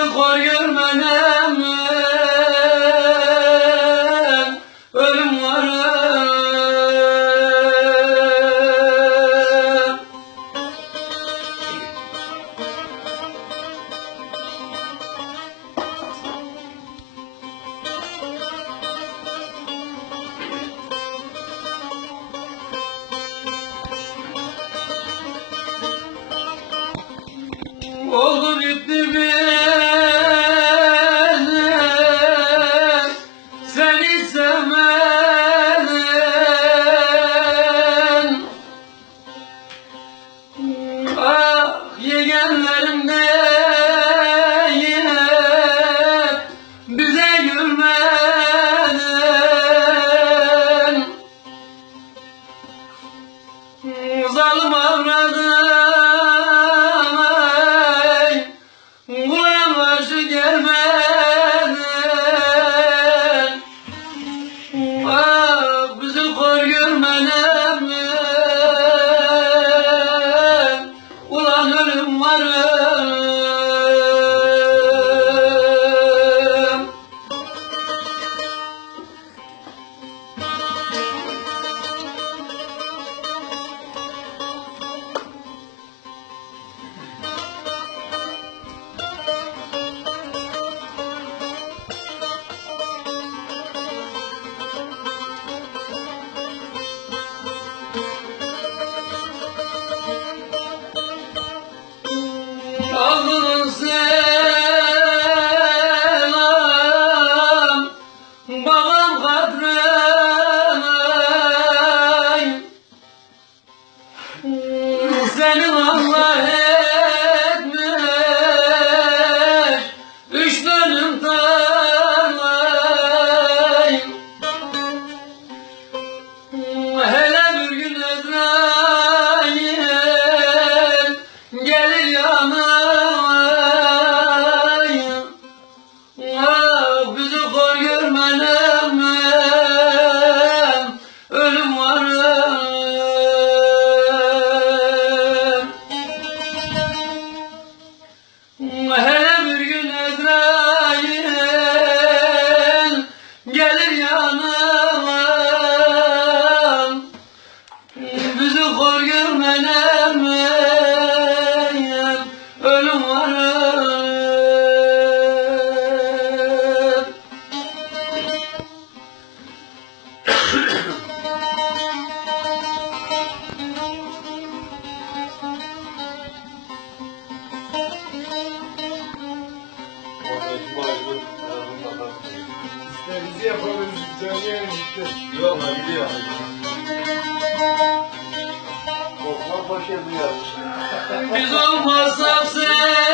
bizi kor görmenem ölüm var. Oldu bitti benim seni sevmedim. Ah yeğenlerim de yine bize gülmedin. Zalim avradım kulağım başı gelmedin. Ah bizi kor görmenem ulan ölüm varım. Aldın selam babam kadrına, senin Allah etmiş 3 dönüm tarlayı. Hele bir gün Ezrail gelir yanıma, ah bizi kor görmenem ölüm varım. Hele bir gün Ezrail gelir yanıma, bizi kor görmenem ölüm varım. Bizi yapamayız, söyleyelim işte. Yok gidiyor. Korkma başa duyarmış. Biz olmazsak sen